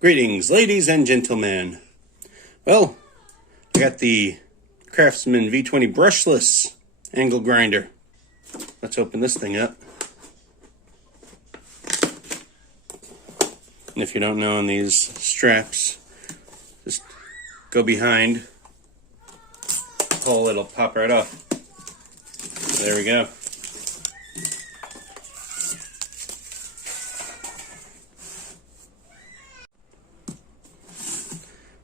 Greetings, ladies and gentlemen. Well, I got the Craftsman V20 Brushless angle grinder. Let's open this thing up. And if you don't know, on these straps, just go behind, pull, it'll pop right off. So there we go.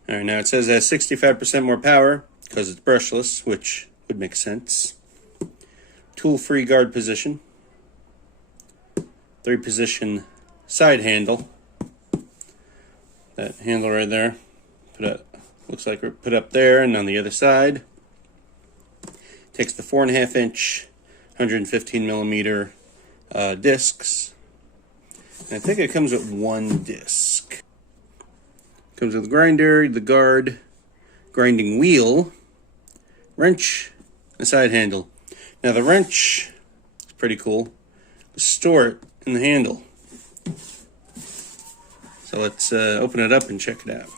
Alright, now it says it has 65% more power because it's brushless, which would make sense. Tool-free guard position. 3-position side handle. That handle right there, looks like we're put up there, and on the other side. Takes the 4.5-inch, 115mm discs. And I think it comes with one disc. Comes with the grinder, the guard, grinding wheel, wrench, and side handle. Now the wrench is pretty cool. Store it in the handle. So let's open it up and check it out.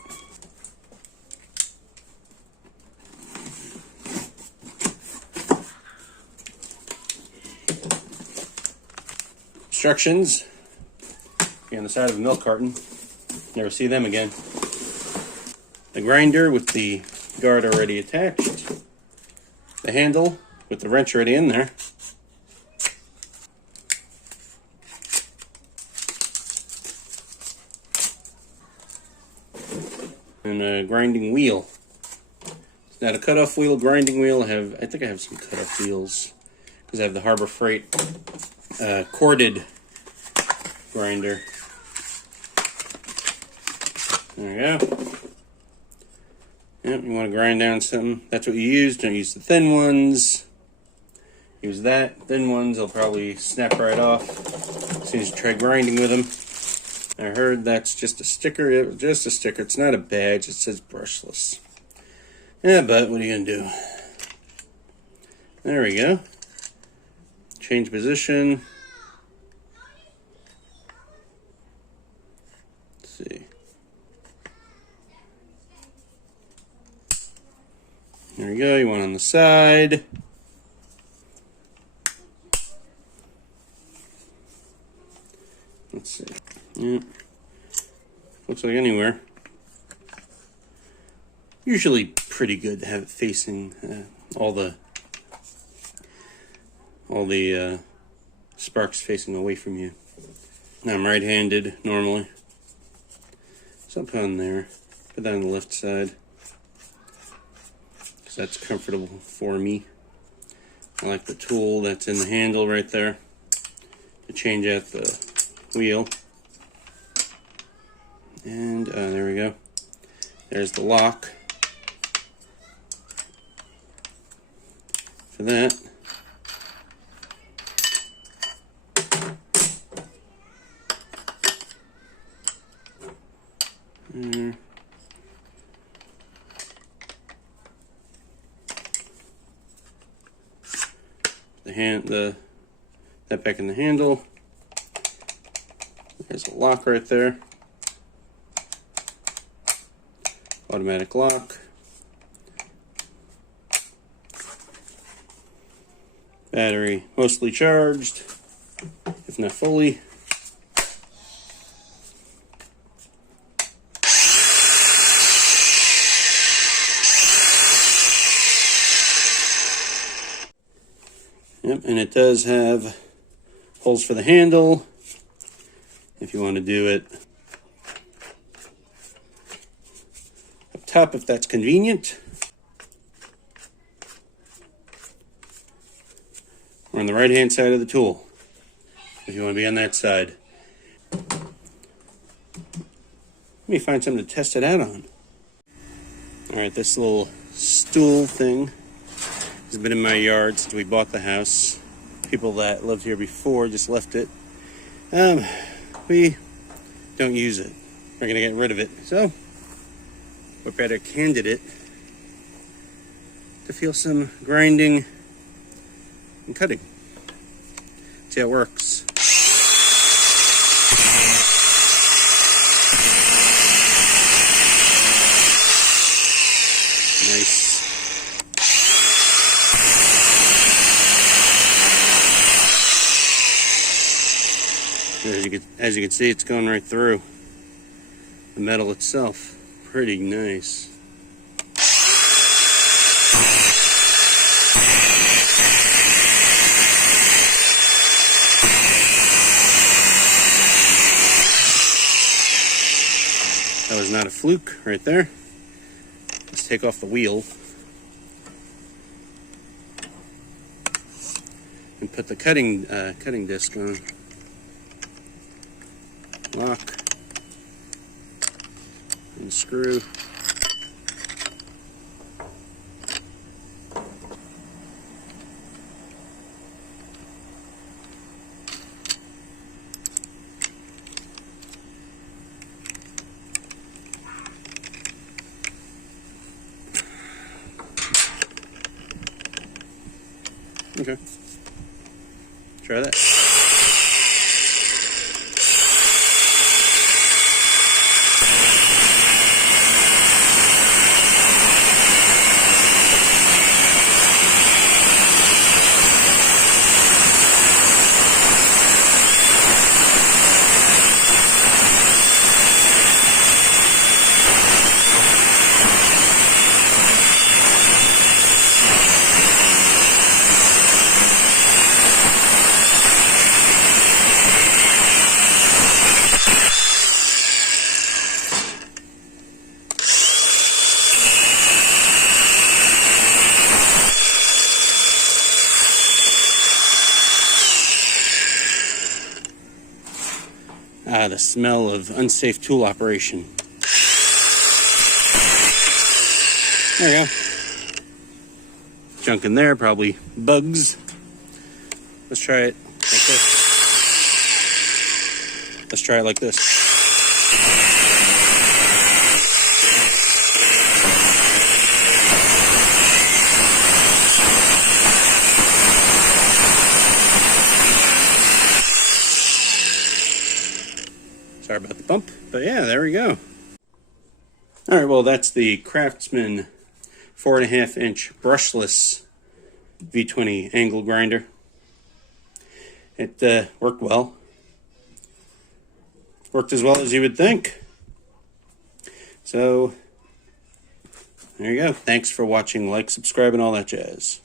Instructions. Be on the side of a milk carton. Never see them again. The grinder with the guard already attached. The handle with the wrench already in there. And a grinding wheel. It's not a cutoff wheel, grinding wheel. I think I have some cutoff wheels because I have the Harbor Freight corded grinder. There we go. Yep, you want to grind down something. That's what you use. Don't use the thin ones. Use that. Thin ones, they'll probably snap right off as soon as you try grinding with them. I heard that's just a sticker. Just a sticker. It's not a badge. It says brushless. Yeah, but what are you going to do? There we go. Change position. Let's see. There we go. You want on the side. Let's see. Yeah. Looks like anywhere. Usually pretty good to have it facing all the sparks facing away from you. Now I'm right-handed normally, so I'll put on there. Put that on the left side because that's comfortable for me. I like the tool that's in the handle right there to change out the wheel. And there we go. There's the lock for that. There. That back in the handle. There's a lock right there. Automatic lock. Battery mostly charged, if not fully. Yep, and it does have holes for the handle if you want to do it up top if that's convenient, or on the right hand side of the tool if you want to be on that side. Let me find something to test it out on. Alright, this little stool thing has been in my yard since we bought the house. People that lived here before just left it. We don't use it. We're going to get rid of it. So, what better candidate to feel some grinding and cutting. See how it works. As you can see, it's going right through the metal itself. Pretty nice. That was not a fluke right there. Let's take off the wheel and put the cutting disc on. Lock and screw. Okay. Try that. The smell of unsafe tool operation. There you go. Junk in there, probably bugs. Let's try it like this. Let's try it like this. Sorry about the bump, but yeah, there we go. Alright, well, that's the Craftsman 4.5-inch brushless V20 angle grinder. It worked well. Worked as well as you would think. So, there you go. Thanks for watching. Like, subscribe, and all that jazz.